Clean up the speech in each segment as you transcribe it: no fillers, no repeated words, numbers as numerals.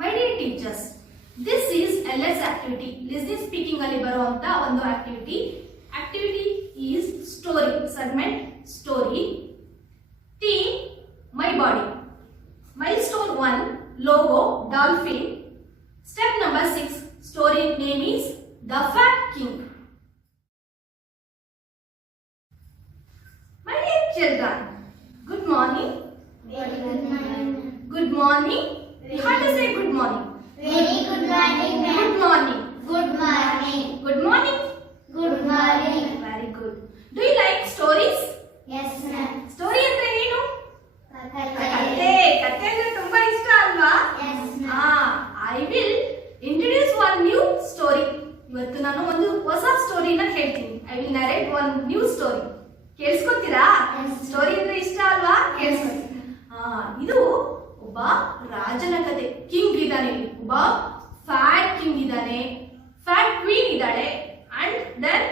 My dear teachers, this is LS activity. Listening speaking ಅಲ್ಲಿ ಬರುವಂತ ಒಂದು activity. Activity is story. Segment story. Theme my body. Milestone 1 logo dolphin. Step number 6 story name is The Fat King. My dear children, good morning. Very good morning. Good morning. How to say good morning? Very good morning. Good morning. Good morning. Good morning. Good morning. Very good. Do you like stories? Yes, ma'am. Story ಅಂದ್ರೆ ಏನು? Kakate. ಕತೆ ಅಂದ್ರೆ ತುಂಬಾ ಇಷ್ಟ ಅಲ್ವಾ? Yes, ma'am. I will introduce one new story. ಇವತ್ತು ನಾನು ಒಂದು ಹೊಸ ಸ್ಟೋರಿನ ಹೇಳ್ತೀನಿ. I will narrate one new story. ಕೇಳಿಸ್ಕೊತೀರಾ? Yes. Story ಅಂದ್ರೆ ಇಷ್ಟ ಅಲ್ವಾ? ಕೇಳಿಸ್ಕೊತೀರಾ? ಇದು ಒಬ್ಬ ರಾಜನ ಕತೆ. ಕಿಂಗ್ ಇದ್ದಾನೆ, ಒಬ್ಬ ಫ್ಯಾಟ್ ಕಿಂಗ್ ಇದ್ದಾನೆ, ಫ್ಯಾಟ್ ಕ್ವೀನ್ ಇದ್ದಾಳೆ, ಅಂಡ್ ದೆನ್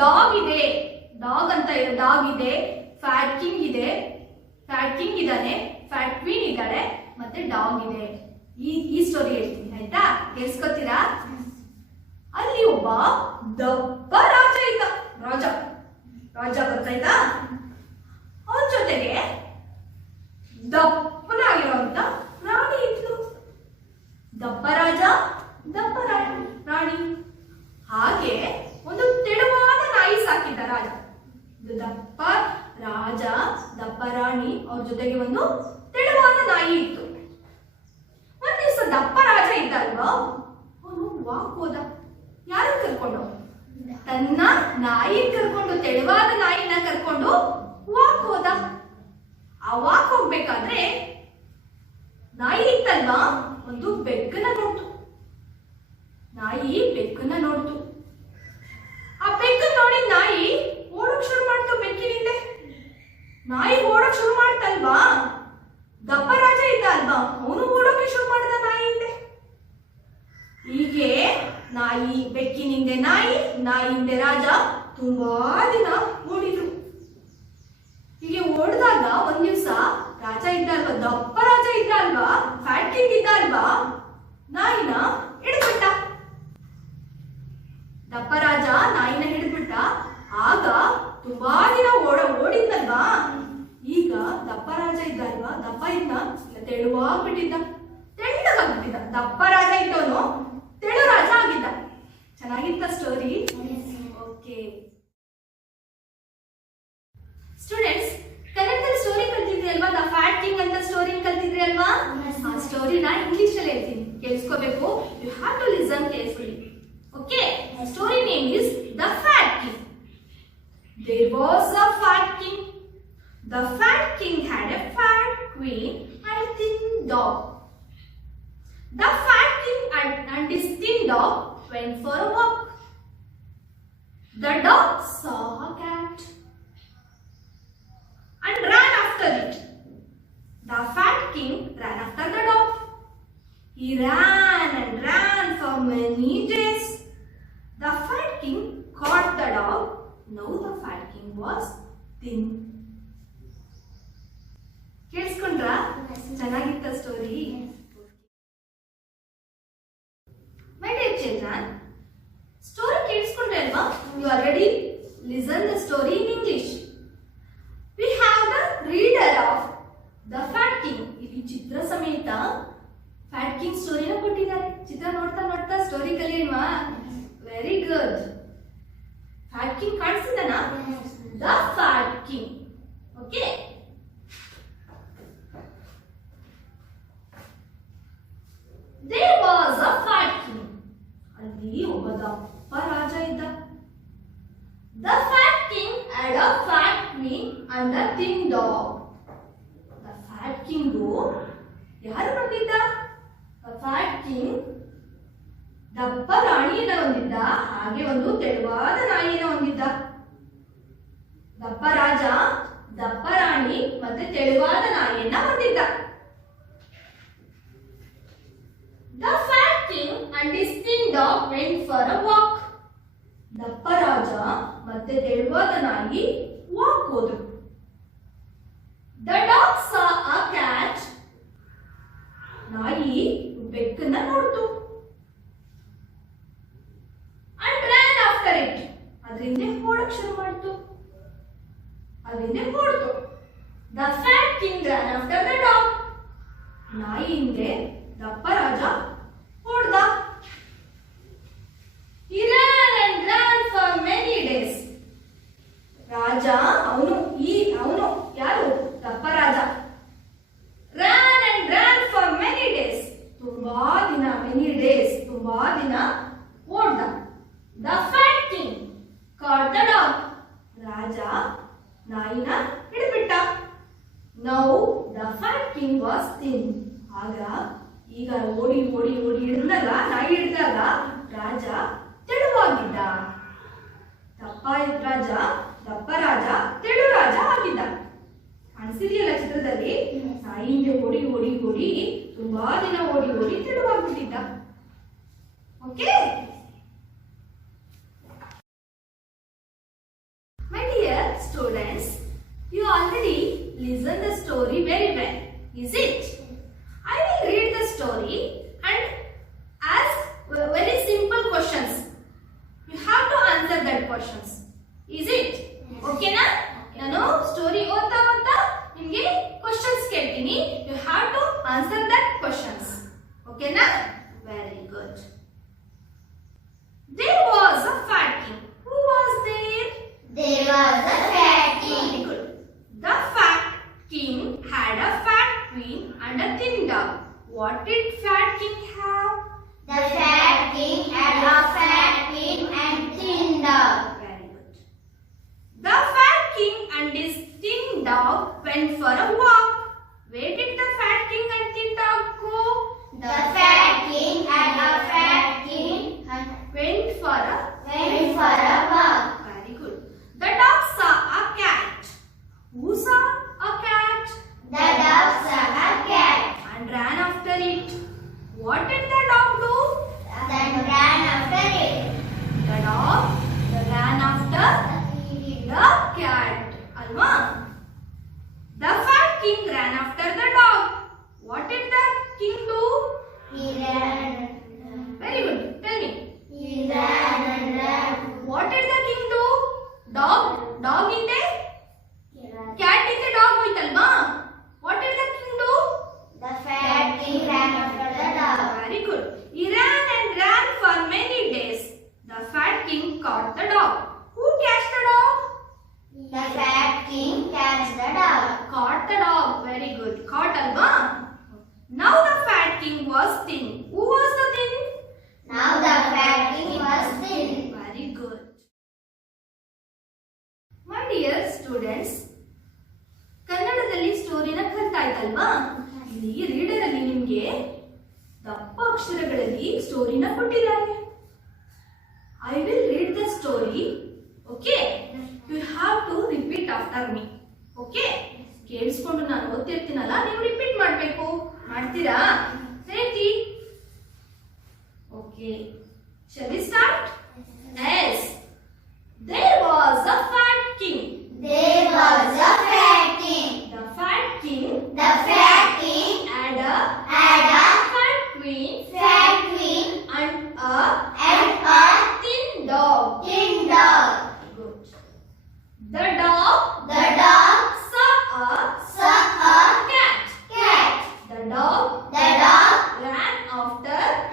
ಡಾಗ್ ಇದೆ. ಡಾಗ್ ಅಂತ ಡಾಗ್ ಇದೆ, ಫ್ಯಾಟ್ ಕಿಂಗ್ ಇದೆ, ಫ್ಯಾಟ್ ಕಿಂಗ್ ಇದ್ದಾನೆ, ಫ್ಯಾಟ್ ಕ್ವೀನ್ ಇದ್ದಾಳೆ, ಮತ್ತೆ ಡಾಗ್ ಇದೆ. ಈ ಸ್ಟೋರಿ ಹೇಳ್ತೀನಿ ಆಯ್ತಾ? ಕೇಳಿಸ್ಕೊತೀರಾ? ಅಲ್ಲಿ ಒಬ್ಬ ದಪ್ಪ ರಾಜ ಇದ್ದ. ರಾಜ ಗೊತ್ತಾಯ್ತಾ? ಅವನ ಜೊತೆಗೆ ದಪ್ಪನಾಗಿರುವಂತ ರಾಣಿ ಇದ್ಲು. ದಪ್ಪ ರಾಜ, ದಪ್ಪ ರಾಣಿ. ಹಾಗೆ ಒಂದು ತೆಳುವಾದ ನಾಯಿ ಸಾಕಿದ್ದ ರಾಜ. ದಪ್ಪ ರಾಜ, ದಪ್ಪ ರಾಣಿ, ಅವ್ರ ಜೊತೆಗೆ ಒಂದು ತೆಳುವಾದ ನಾಯಿ ಇತ್ತು. ಒಂದ್ ದಿವಸ ದಪ್ಪ ರಾಜ ಇದ್ದ ಅಲ್ವಾ, ಅವನು ವಾಕ್ ಹೋದ. ಯಾರು ಕರ್ಕೊಂಡು? ತನ್ನ ನಾಯಿ ಕರ್ಕೊಂಡು, ತೆಳುವಾದ ನಾಯಿನ ಕರ್ಕೊಂಡು ವಾಕ್ ಹೋದ. ಆ ವಾಕ್ ಹೋಗ್ಬೇಕಾದ್ರೆ ನಾಯಿ ಇತ್ತಲ್ವಾ, ಒಂದು ಬೆಕ್ಕನ್ನ ನೋಡ್ತು. ನಾಯಿ ಬೆಕ್ಕನ್ನ ನೋಡ್ತು. ಆ ಬೆಕ್ಕನ್ನ ನೋಡಿ ನಾಯಿ ಓಡೋಕ್ ಶುರು ಮಾಡ್ತು ಬೆಕ್ಕಿನಿಂದೆ. ನಾಯಿ ಓಡೋಕ್ ಶುರು ಮಾಡ್ತಲ್ವಾ, ದಪ್ಪ ರಾಜ ಇದ್ದ ಅಲ್ವಾ, ಅವನು ಓಡೋಕೆ ಶುರು ಮಾಡಿದ ನಾಯಿ ಹಿಂದೆ. ಹೀಗೆ ನಾಯಿ ಬೆಕ್ಕಿನಿಂದೆ ನಾಯಿ, ನಾಯಿಯಿಂದ ರಾಜ ತುಂಬಾ ದಿನ ಓಡಿದ್ರು. ಹೀಗೆ ಓಡಿದಾಗ ಒಂದ್ ದಿವ್ಸ ರಾಜ ಇದ್ದ ಅಲ್ವಾ, ದಪ್ಪ ರಾಜ ಇದ್ದ ಅಲ್ವಾ, ಫ್ಯಾಟ್ ಕಿಂಗ್ ಇದ್ದ ಅಲ್ವಾ, ನಾಯಿನ ಹಿಡಿದ್ಬಿಟ್ಟ. ದಪ್ಪ ರಾಜ ನಾಯಿನ ಹಿಡಿದ್ಬಿಟ್ಟ. ಆಗ ತುಂಬಾ ದಿನ ಓಡಿದ್ನಲ್ವಾ, ಈಗ ದಪ್ಪ ರಾಜ ಇದ್ದ ಅಲ್ವಾ, ದಪ್ಪ ಇದ್ದ, ತೆಳುವಾಗ್ಬಿಟ್ಟಿದ್ದ, ತೆಳ್ಳಗಾಗ್ಬಿಟ್ಟಿದ್ದ. ದಪ್ಪ ರಾಜ ಇದ್ದವನು ತೆಳು ರಾಜ ಆಗಿದ್ದ. ಚೆನ್ನಾಗಿತ್ತ ಸ್ಟೋರಿ? ಓಕೆ ಸ್ಟೂಡೆಂಟ್ಸ್, ಕನ್ನಡದಲ್ಲಿ ಸ್ಟೋರಿ ಕಲ್ತಿದ್ರಿ ಅಲ್ವಾ? ದ ಫ್ಯಾಟ್ ಕಿಂಗ್ ಅಂತ ಸ್ಟೋರಿ ಕಲ್ತಿದ್ರಿ ಅಲ್ವಾ? ಆ ಸ್ಟೋರಿನ ಇಂಗ್ಲಿಷ್ ಅಲ್ಲಿ ಹೇಳ್ತೀನಿ, ಕೇಳಿಸ್ಕೋಬೇಕು. You have to listen carefully. Okay, story name is the fat king. There was a fat king. The fat king had a fat queen and a thin dog. The fat king and his thin dog went for a walk. The dog saw a cat and ran after it. The fat king ran after the dog. He ran and ran for many days. The fat king caught the dog. Now the fat king was thin. ಕೇಳಿಸ್ಕೊಂಡ್ರಾ? ಚೆನ್ನಾಗಿತ್ತ story? My dear children, story ಕೇಳಿಸ್ಕೊಂಡ್ರೆ ಅಲ್ವಾ? You already listened the story in English. We have the reader of the Fat King. ಇಲ್ಲಿ ಚಿತ್ರ ಸಮೇತ fat king ಸ್ಟೋರಿನ ಕೊಟ್ಟಿದ್ದಾರೆ. ಚಿತ್ರ ನೋಡ್ತಾ ನೋಡ್ತಾ ಸ್ಟೋರಿ ಕಲಿಯಲ್ವಾ? Very good. ಫ್ಯಾಟ್ ಕಿಂಗ್ ಕಾಣಿಸಿದನಾ? The fat king. Okay, there was a fat king. ಅಲ್ಲಿ ಒಬ್ಬ ದಪ್ಪ ರಾಜ ಇದ್ದ. The fat king had a fat queen and a thin dog. The fat king ಯಾರು ಹೊಂದಿದ್ದ? The fat king ದಪ್ಪ ರಾಣಿಯನ್ನ ಹೊಂದಿದ್ದ, ಹಾಗೆ ಒಂದು ತೆಳುವಾದ ನಾಯಿನ ಹೊಂದಿದ್ದ. ದಪ್ಪ ರಾಜ, ದಪ್ಪ ರಾಣಿ ಮತ್ತೆ ತೆಳುವಾದ ನಾಯಿಯನ್ನ ಹೊಂದಿದ್ದ. The fat king and his thin dog went for a walk. ದಪ್ಪ ರಾಜ ಮತ್ತೆ ತೆಳುವಾದ ನಾಯಿ ವಾಕ್ ಹೋದ್ರು. The dog saw a cat. ನಾಯಿ ಅಲ್ಲಿಂದ ಹೊಡ್ತು. The fat king ran after the dog. ನಾಯಿ ಹಿಂದೆ ದಪ್ಪ ರಾಜ ಹೊಡ್ದ. He ran and ran for many days. ರಾಜ ಅವನು ಯಾರು ದಪ್ಪ ರಾಜ. Ran and ran for many days. ತುಂಬಾ ದಿನ ಓಡ್ದ. The fat king caught the dog. Raja ನಾಯಿನ ಹಿಡಿಬಿಟ್ಟ. Now the fat king was thin. ಈಗ ಓಡಿ ಹಿಡಿದಲ್ಲ, ನಾಯಿ ಹಿಡಿದಾಗ ರಾಜ ತೆಳುವಾಗಿದ್ದ. ದಪ್ಪ ರಾಜ ತೆಳು ರಾಜ ಆಗಿದ್ದ. ಕಾಣಿಸಿದೆಯಲ್ಲ ಚಿತ್ರದಲ್ಲಿ, ನಾಯಿಯಿಂದ ಓಡಿ ತುಂಬಾ ದಿನ ಓಡಿ ತೆಳುವಾಗ್ಬಿಟ್ಟಿದ್ದ. Okay, my dear students, you already listened the story very well, is it? I will read the story and ask very simple questions. You have to answer that questions. Is it? Okay na? ನಾನು story ಓದ್ತಾ ನಿಮಗೆ questions ಕೇಳ್ತೀನಿ. You have to answer that questions. Okay na? Very good. There was a fat king. Who was there? There was a fat king. Very good. The fat king had a fat queen and a thin dog. What did fat king have? The fat king had a fat queen and thin dog. Very good. The fat king and his thin dog went for a walk. Where did the fat king and thin dog go? The fat king had a fat king and Went for a walk. Very good. The dog saw a cat. Who saw a cat? The dog saw a cat And ran after it. What did the dog do? then ran after it. The dog ran after the cat. Alma. The fat king ran after the dog. What did the king do? He ran. Very good. Tell me. He ran and ran. What did the king do? Dog in the He ran. cat in the dog with Alma. What did the king do? The fat king ran after the dog. Very good. He ran and ran for many days. The fat king caught the dog. Who catch the dog? The fat king catched the dog. Caught the dog. Very good. Caught Alma. Now the fat king was thin. Who was the thin? Now the fat king was thin. Very good. My dear students, ಕನ್ನಡದಲ್ಲಿ ಸ್ಟೋರಿನ ಕಲ್ತಾಯ್ತಲ್ವಾ? ಇಲ್ಲಿ reader ಅಲ್ಲಿ ನಿಮ್ಗೆ ದಪ್ಪ ಅಕ್ಷರಗಳಲ್ಲಿ ಸ್ಟೋರಿನ ಕೊಟ್ಟಿದ್ದಾರೆ. I will read the story. Okay? You have to repeat after me. Okay? ಕೇಳಿಸ್ಕೊಂಡು ನಾನು ಓದ್ತಿರ್ತೀನಲ್ಲ, ನೀವು ರಿಪೀಟ್ ಮಾಡಬೇಕು. ಮಾಡ್ತೀರಾ? Ready? Okay. Shall we start? Yes. There was a fat king. There was a fat king. The fat king The fat king had a had a fat queen fat queen and a and a thin dog. thin dog. Good. The dog The dog saw a saw a cat. cat. The dog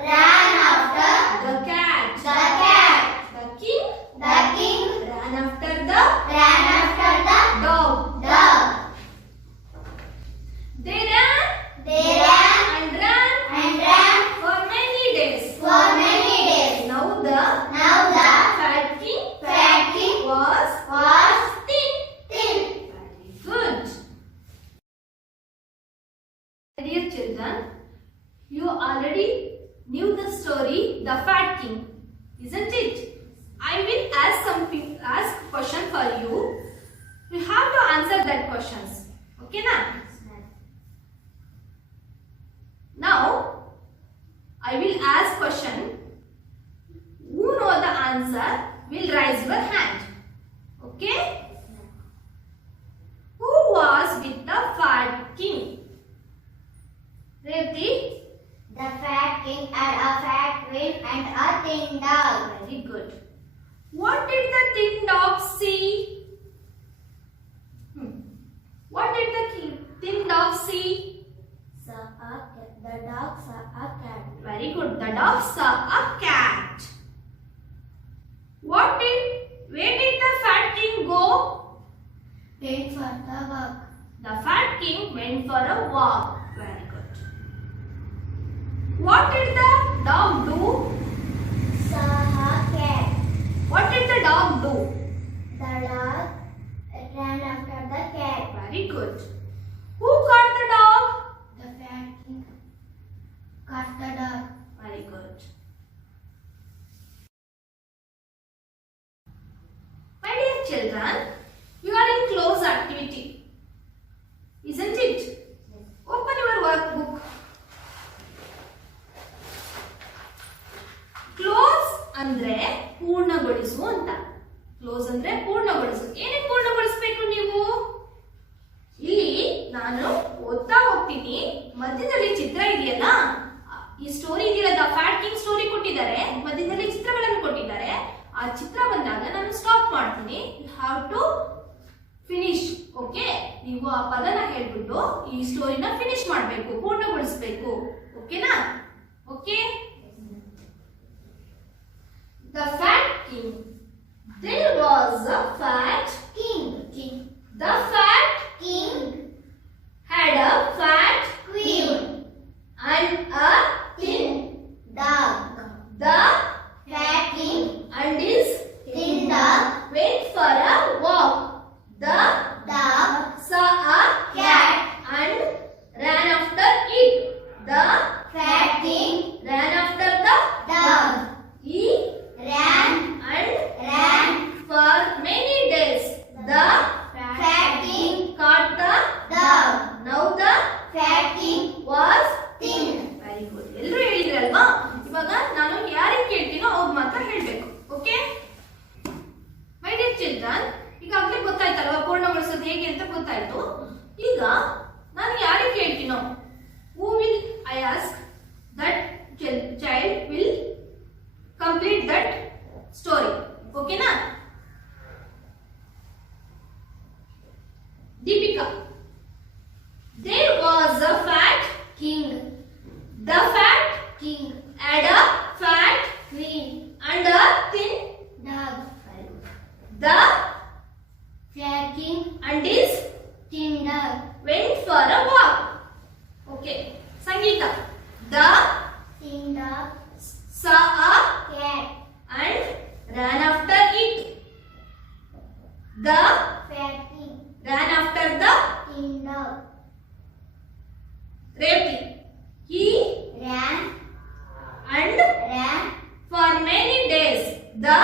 ran after the cat. cat. The king The king ran after the ran after the dog. dog. They ran They ran and ran and ran for many days. for many days. Now the Now the fat king fat king was was thin. thin. Very good. Dear children, you already knew the story, The Fat King, isn't it? I will ask question for you. You have to answer that questions. Okay, na? Now, I will ask question. Who know the answer will raise your hand. Okay? Who was with the fat king? Revati? The fat king had a fat queen and a thin dog. Very good. What did the thin dog see? dog saw a cat. Where did the fat king go? Wait for the walk. The fat king went for a walk. Very good. What did the dog do? Saw a cat. What did the dog do? The dog ran after the cat. Very good. Who caught the dog? The fat king caught the dog. Very good. My dear children, you are in close activity, isn't it? Open your workbook. Close ಅಂದ್ರೆ ಪೂರ್ಣಗೊಳಿಸು ಅಂತ. Close ಅಂದ್ರೆ ಪೂರ್ಣಗೊಳಿಸು. ಏನಕ್ಕೆ ಪೂರ್ಣಗೊಳಿಸಬೇಕು ನೀವು? ಇಲ್ಲಿ ನಾನು ಓದ್ತಾ ಹೋಗ್ತೀನಿ, ಮಧ್ಯದಲ್ಲಿ ಚಿತ್ರ ಇದೆಯಲ್ಲ, ಈ ಸ್ಟೋರಿ ಇದೆಯಲ್ಲ, ದ ಫ್ಯಾಟ್ ಕಿಂಗ್ ಸ್ಟೋರಿ ಕೊಟ್ಟಿದ್ದಾರೆ, ಮಧ್ಯದಲ್ಲಿ ಚಿತ್ರಗಳನ್ನು ಕೊಟ್ಟಿದ್ದಾರೆ. ಆ ಚಿತ್ರ ಬಂದಾಗ ನಾನು ಸ್ಟಾಪ್ ಮಾಡ್ತೀನಿ. You have to finish. Okay, ನೀವು ಆ ಪದನ ಹೇಳ್ಬಿಟ್ಟು ಈ ಸ್ಟೋರಿನ ಫಿನಿಶ್ ಮಾಡಬೇಕು, ಪೂರ್ಣಗೊಳಿಸಬೇಕು. ಓಕೆನಾ? Okay. The fat king. There was a fat King. The fat King. had a fat Queen. and a thin Dog. the Fat king. and his Thin dog. went for a walk. The Dog. saw a Cat. and ran after it. The Fat king. ran after the Dog. he Ran. and for many days. The Fat king. caught the Dog. now the Fat king. was Thin. Very good. ಎಲ್ಲರೂ ಹೇಳಿದ್ರಲ್ವಾ? ಇವಾಗ ನಾನು ಯಾರಿಗೆ ಕೇಳ್ತೀನೋ ಅವ್ರು ಮಾತ್ರ ಹೇಳ್ಬೇಕು. Okay my dear children, ಈಗಾಗಲೇ ಗೊತ್ತಾಯ್ತಲ್ವಾ ಪೂರ್ಣಗೊಳಿಸೋದು ಹೇಗೆ ಅಂತ ಗೊತ್ತಾಯ್ತು. ಈಗ ನಾನು ಯಾರಿಗೆ ಕೇಳ್ತೀನೋ, who will I ask that child will complete that story. ಓಕೆನಾ? Deepika. There was a fat King. the fat King. had a fat Queen. and a thin Dog. the Fat king. and his Thin dog. went for a walk. Okay. Sangeeta. The Thin dog. saw a Cat. and ran after it. The Fat king. ran after the Thin dog. Revati. He Ran. and Ran. for many days. The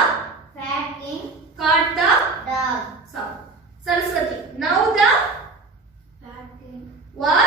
Fat king. caught the Dog. Saraswati. Now the Fat king. was